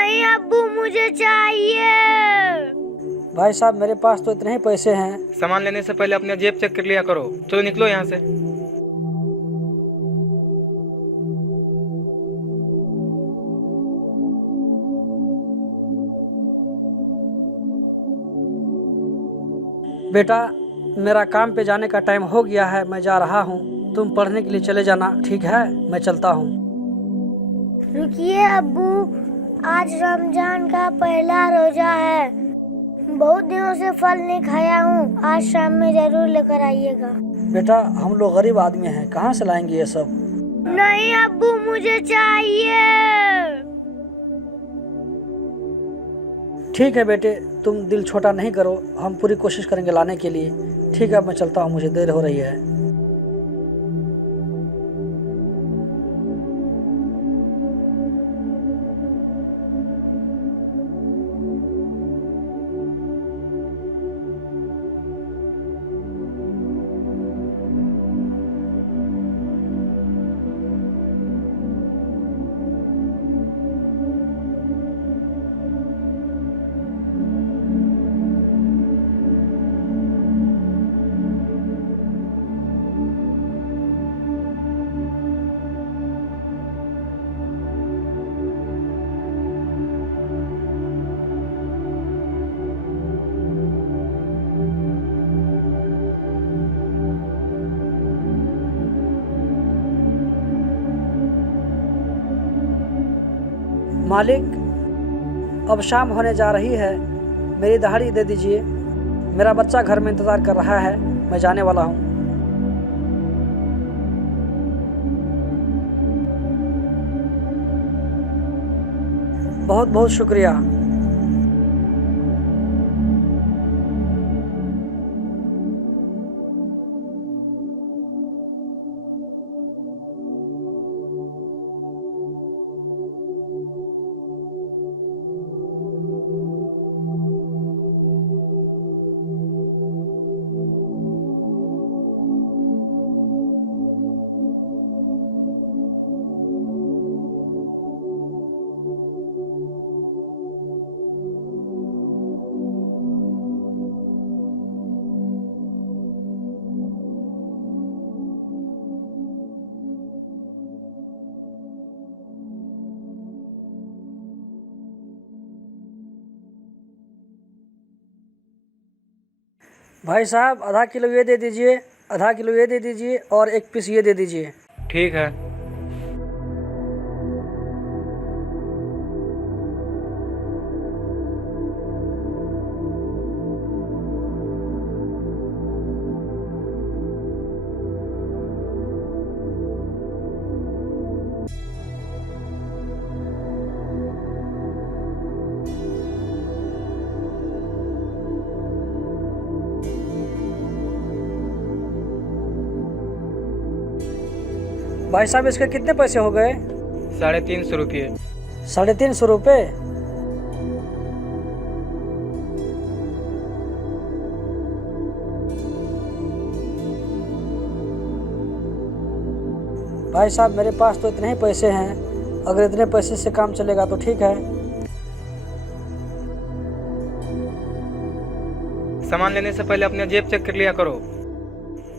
नहीं अब्बू, मुझे चाहिए। भाई साहब मेरे पास तो इतने ही पैसे हैं। सामान लेने से पहले अपना जेब चेक कर लिया करो। चलो निकलो यहाँ से। बेटा मेरा काम पे जाने का टाइम हो गया है, मैं जा रहा हूँ। तुम पढ़ने के लिए चले जाना, ठीक है? मैं चलता हूँ। रुकिए अब्बू, आज रमजान का पहला रोजा है। बहुत दिनों से फल नहीं खाया हूँ, आज शाम में जरूर लेकर आइएगा। बेटा हम लोग गरीब आदमी हैं, कहाँ से लाएंगे ये सब? नहीं अब्बू, मुझे चाहिए। ठीक है बेटे, तुम दिल छोटा नहीं करो, हम पूरी कोशिश करेंगे लाने के लिए। ठीक है मैं चलता हूँ, मुझे देर हो रही है। मालिक अब शाम होने जा रही है, मेरी दहाड़ी दे दीजिए। मेरा बच्चा घर में इंतज़ार कर रहा है, मैं जाने वाला हूँ। बहुत बहुत शुक्रिया। भाई साहब आधा किलो ये दे दीजिए, आधा किलो ये दे दीजिए और एक पीस ये दे दीजिए। ठीक है। भाई साहब इसके कितने पैसे हो गए? 350 रुपये। 350 रुपये? भाई साहब मेरे पास तो इतने ही पैसे हैं, अगर इतने पैसे से काम चलेगा तो ठीक है। सामान लेने से पहले अपना जेब चेक कर लिया करो।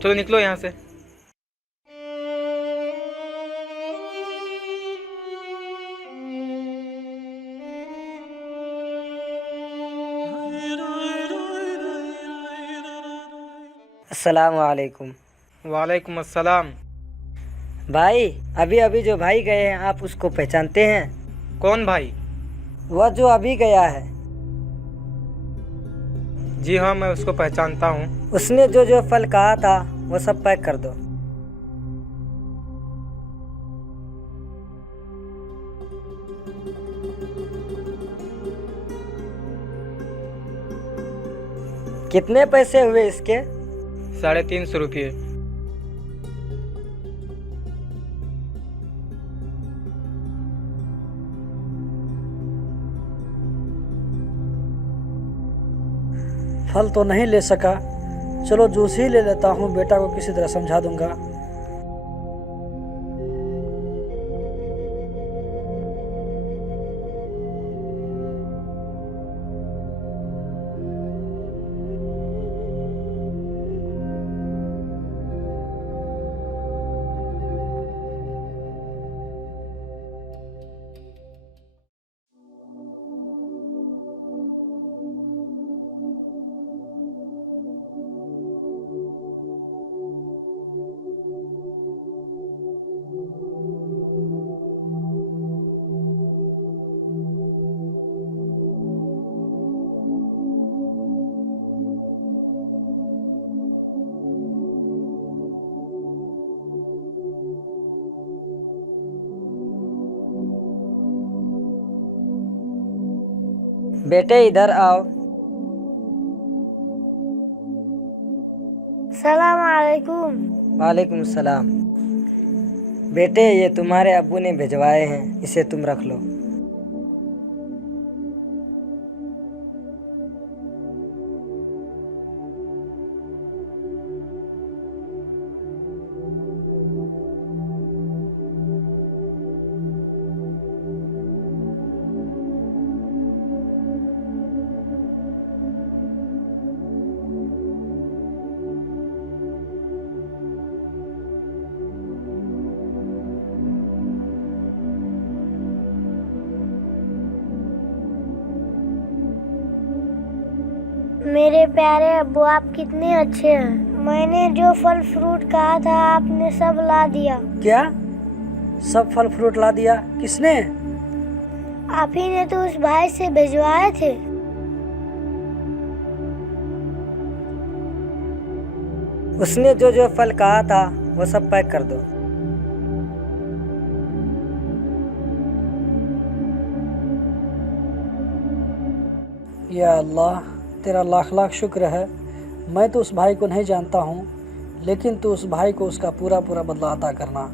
चलो निकलो यहाँ से। अस्सलाम वालेकुम। वालेकुम अस्सलाम। भाई अभी अभी जो भाई गए हैं, आप उसको पहचानते हैं? कौन भाई? वह जो अभी गया है। जी हाँ, मैं उसको पहचानता हूँ। उसने जो जो फल कहा था वो सब पैक कर दो। कितने पैसे हुए इसके? 350 रुपये। फल तो नहीं ले सका, चलो जूस ही ले लेता हूँ, बेटा को किसी तरह समझा दूंगा। बेटे इधर आओ। सलाम अलैकुम। वालेकुम सलाम। बेटे ये तुम्हारे अब्बू ने भिजवाए हैं, इसे तुम रख लो। मेरे प्यारे अब्बू, आप कितने अच्छे हैं। मैंने जो फल फ्रूट कहा था आपने सब ला दिया। क्या? सब फल फ्रूट ला दिया? किसने? आप ही ने तो उस भाई से भिजवाए थे। उसने जो जो फल कहा था वो सब पैक कर दो। या अल्लाह, तेरा लाख लाख शुक्र है। मैं तो उस भाई को नहीं जानता हूँ, लेकिन तू उस भाई को उसका पूरा पूरा बदला अता करना।